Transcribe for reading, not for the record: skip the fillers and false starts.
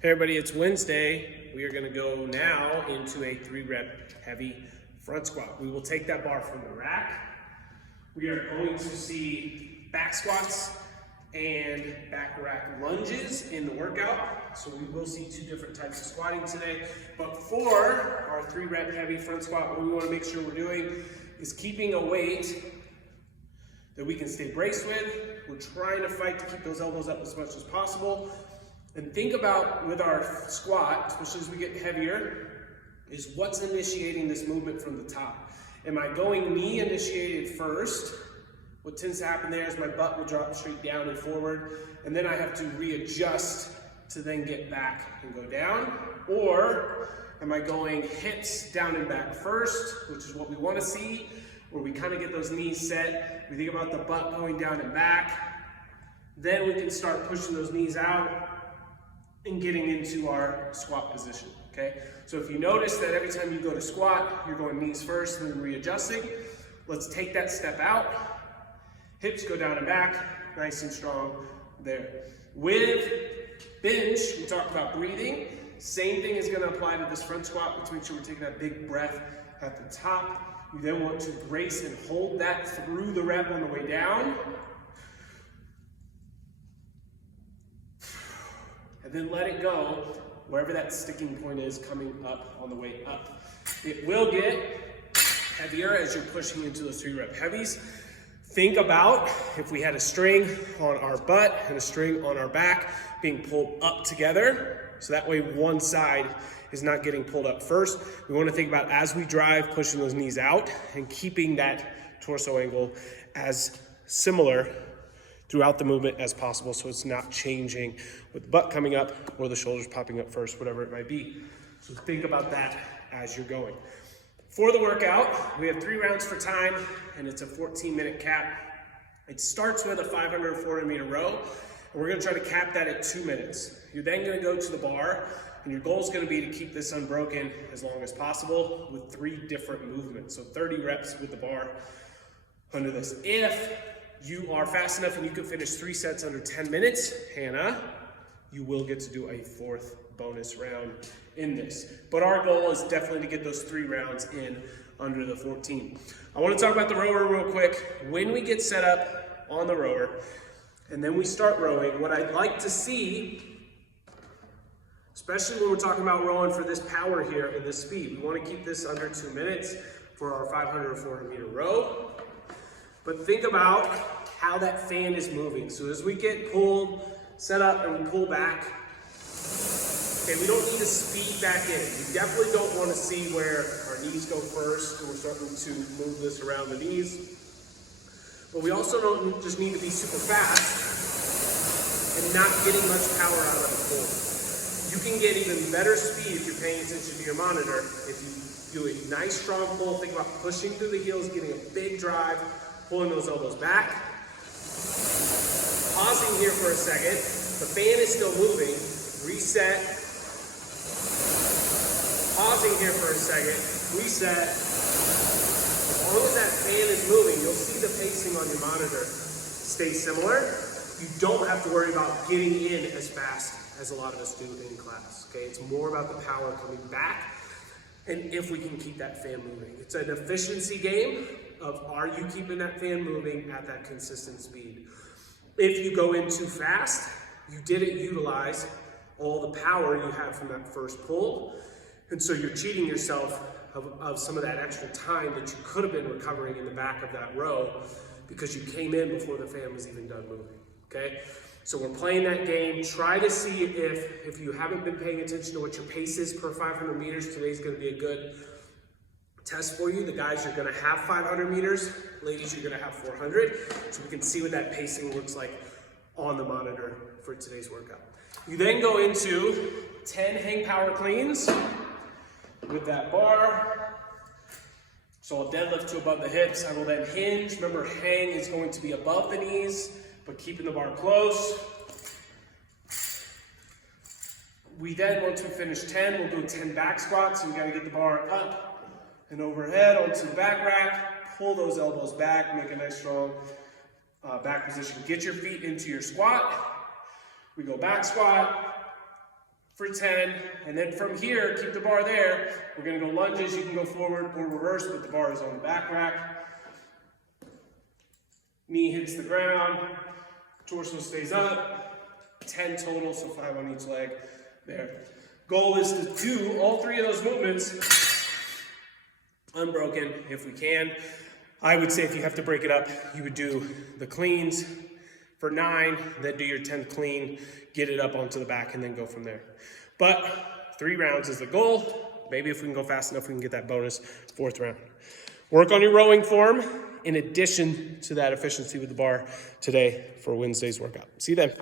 Hey everybody, it's Wednesday. We are going to go now into a 3-rep heavy front squat. We will take that bar from the rack. We are going to see back squats and back rack lunges in the workout. So we will see two different types of squatting today. But for our 3-rep heavy front squat, what we want to make sure we're doing is keeping a weight that we can stay braced with. We're trying to fight to keep those elbows up as much as possible. And think about with our squat, especially as we get heavier, is what's initiating this movement from the top. Am I going knee initiated first? What tends to happen there is my butt will drop straight down and forward, and then I have to readjust to then get back and go down. Or am I going hips down and back first, which is what we want to see, where we kind of get those knees set. We think about the butt going down and back. Then we can start pushing those knees out and getting into our squat position, okay? So if you notice that every time you go to squat, you're going knees first and then readjusting, let's take that step out. Hips go down and back, nice and strong there. With bench, we talked about breathing. Same thing is gonna apply to this front squat. Let's make sure we're taking that big breath at the top. You then want to brace and hold that through the rep on the way down. And then let it go wherever that sticking point is coming up on the way up. It will get heavier as you're pushing into those 3-rep heavies. Think about if we had a string on our butt and a string on our back being pulled up together. So that way one side is not getting pulled up first. We want to think about as we drive, pushing those knees out and keeping that torso angle as similar throughout the movement as possible, so it's not changing with the butt coming up or the shoulders popping up first, whatever it might be. So think about that as you're going. For the workout, we have 3 rounds for time, and it's a 14-minute cap. It starts with a 500 or 400 meter row, and we're gonna try to cap that at 2 minutes. You're then gonna go to the bar, and your goal is gonna be to keep this unbroken as long as possible with 3 different movements. So 30 reps with the bar under this. If you are fast enough and you can finish 3 sets under 10 minutes, Hannah, you will get to do a 4th bonus round in this. But our goal is definitely to get those 3 rounds in under the 14. I want to talk about the rower real quick. When we get set up on the rower and then we start rowing, what I'd like to see, especially when we're talking about rowing for this power here and this speed, we want to keep this under 2 minutes for our 500 or 400 meter row. But think about how that fan is moving. So as we get pulled, set up, and we pull back, okay, we don't need to speed back in. We definitely don't want to see where our knees go first, and we're starting to move this around the knees. But we also don't just need to be super fast and not getting much power out of the pull. You can get even better speed if you're paying attention to your monitor. If you do a nice strong pull, think about pushing through the heels, getting a big drive, pulling those elbows back. Pausing here for a second. The fan is still moving. Reset. Pausing here for a second. Reset. As long as that fan is moving, you'll see the pacing on your monitor stay similar. You don't have to worry about getting in as fast as a lot of us do in class. Okay, it's more about the power coming back and if we can keep that fan moving. It's an efficiency game of are you keeping that fan moving at that consistent speed. If you go in too fast, you didn't utilize all the power you had from that first pull, and so you're cheating yourself of some of that extra time that you could have been recovering in the back of that row because you came in before the fan was even done moving, okay? So we're playing that game. Try to see if you haven't been paying attention to what your pace is per 500 meters, today's gonna be a good test for you. The guys are gonna have 500 meters. Ladies, you're gonna have 400. So we can see what that pacing looks like on the monitor for today's workout. You then go into 10 hang power cleans with that bar. So I'll deadlift to above the hips. I will then hinge. Remember, hang is going to be above the knees, but keeping the bar close. We then, once we finish 10, we'll do 10 back squats. So we gotta get the bar up and overhead onto the back rack, pull those elbows back, make a nice strong back position. Get your feet into your squat. We go back squat, for 10. And then from here, keep the bar there. We're gonna go lunges. You can go forward or reverse, but the bar is on the back rack. Knee hits the ground, torso stays up. 10 total, so 5 on each leg. There. Goal is to do all 3 of those movements unbroken if we can. I would say if you have to break it up, you would do the cleans for 9, then do your 10th clean, get it up onto the back, and then go from there. But 3 rounds is the goal. Maybe if we can go fast enough, we can get that bonus 4th round. Work on your rowing form in addition to that efficiency with the bar today for Wednesday's workout. See you then.